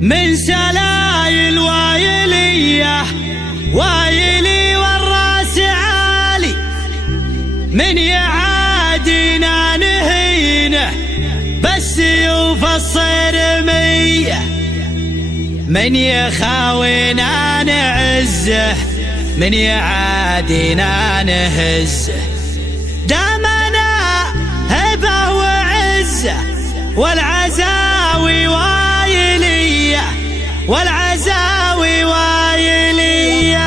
من سلايل وايلية وايلي والراس عالي، من يعادينا نهينه بالسيوف الصرمية، من يخاوينا نعزه من يعادينا نهزه. دامنا هبه وعزه والعزاوي وايلية والعزاوي وايلية.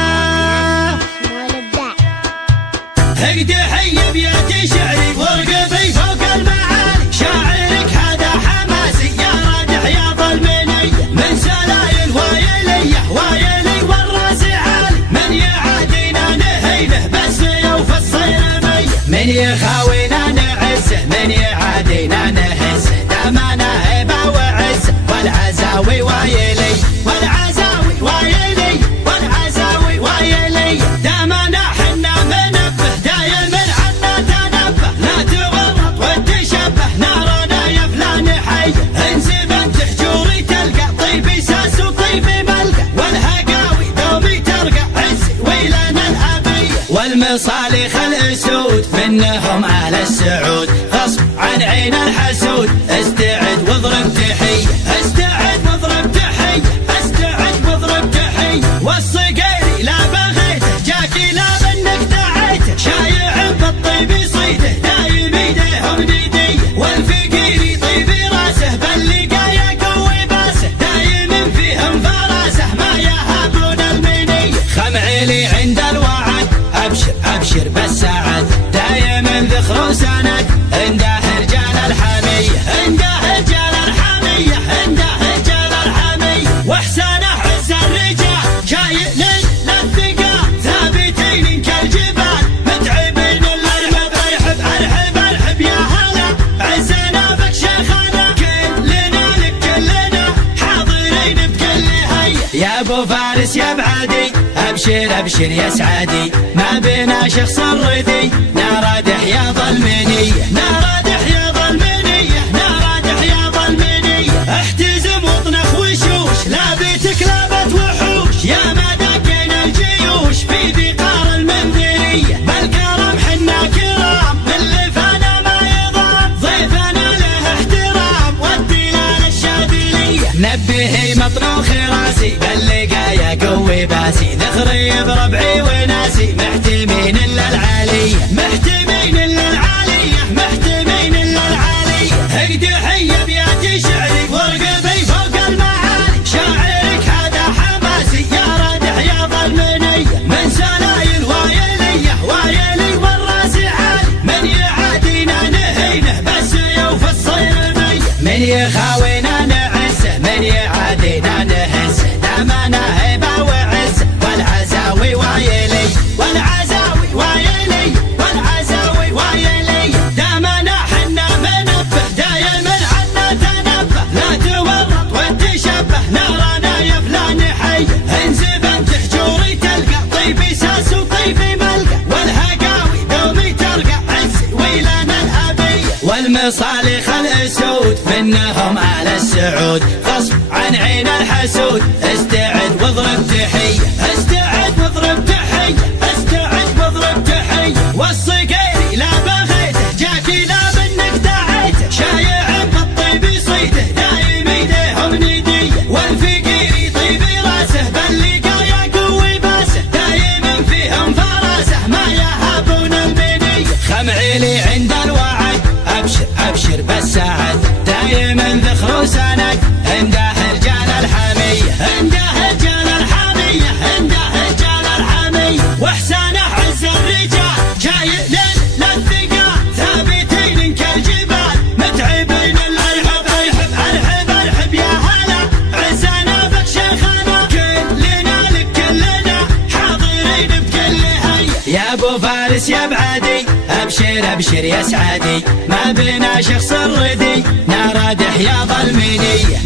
هيدي حي بيدي شعري ورقبي فوق المعالي، شاعرك هذا حماسي يا رادح يا ظلمني. من سلايل وايلية وايلي والراس عالي، من يعادينا نهينه بالسيوف الصرمية، من يخاوينا نعزه من يعادينا نهزه. دامنا هبه وعزه والعزاوي وايلي والعزاوي وايلي والعزاوي وايلي. دامنا حنا منبه دايم عنا تنبه، لا تورط وتشبه نارنا يا فلان حي. انزب انت حجوري تلقى طيبي ساس وطيبي ملقى، والهقاوي دومي ترقى عزي ويلنا الابيه. والمصالح الاسود منهم اهل السعود، غصب عن عين الحسود. استعد واضرب تحيه استعد واضرب تحيه استعد واضرب تحيه. والصقيري لا بغيته جاكي لا منك دعيته، شايع بالطيب صيده دايم ايديهم نديه. والفقيري طيبي راسه باللقايا قوي باسه، دايم فيهم فراسه ما يهابون المنيه. خمعيلي عند الوعد ابشر ابشر بالسعد، دايم ذخر وسند عنده رجال الحميه عنده رجال الحميه عنده رجال الحميه. واحسانه عز الرجال شايل للثقال، ثابتين كالجبال متعبين الارهب. ارحب ارحب ارحب يا هلا عزنا بك شيخنا، كلنا لك كلنا حاضرين بكل هيئه. يا ابو فارس يا بعدي ابشر ابشر يا سعدي، ما بينا شخص الردي نارادح يا ظلمنيه نارادح يا ظلمنيه نارادح يا ظلمنيه. احتزم واطنخ وشوش لابتك لابت وحوش، يا ما دقينا الجيوش في بقار المنذريه. بالكرم حنا كرام من لفانا ما يضام، ضيفنا له احترام والدلال الشاذليه. نبهي مطنوخ راسي باللقايا قوي باسي، ذخري بربعي وناسي محتمين الا العاليه محتمين الا العاليه محتمين الا العاليه. هيدي حي بيدي شعري ورقبي فوق المعالي، شاعرك هذا حماسي يا رادح يا ظلمني. من سلايل وايليه وايلي والراس عالي، من يعادينا نهينه بالسيوف الصرميه، من يخاوينا نعزه من يعادينا نهزه. دامنا هبه وعزه والعزاوي وايلي والعزاوي وايلي والعزاوي وايلي. دامنا حنا منبه دايم عنا تنبه، لا تورط وتشبه نارنا يا فلان حي. انزب انت حجوري تلقى طيبي ساس وطيبي ملقى، والهقاوي دومي ترقى عزي ويلنا الابيه. والمصالح الاسود منهم اهل السعود، غصب عن عين الحسود. استعد واضرب تحيه استعد واضرب تحيه استعد واضرب تحيه. والصقيري لا بغيته جاكي لا منك دعيته، شايع بالطيب صيده دايم ايديهم نديه. والفقيري طيبي راسه باللقايا قوي باسه، دايم فيهم فراسه ما يهابون المنيه. خمعيلي عند الوعد ابشر ابشر بالسعد، دايم ذخر وسند عنده رجال الحميه عنده رجال الحميه عنده رجال الحميه. واحسانه عز الرجال شايل للثقال، ثابتين كالجبال متعبين الارهب. ارحب ارحب ارحب يا هلا عزنا بك شيخنا، كلنا لك كلنا حاضرين بكل هيئه. يا ابو فارس يا بعدي ابشر ابشر يا سعدي، ما بينا شخص الردي نارادح يا ظلمنيه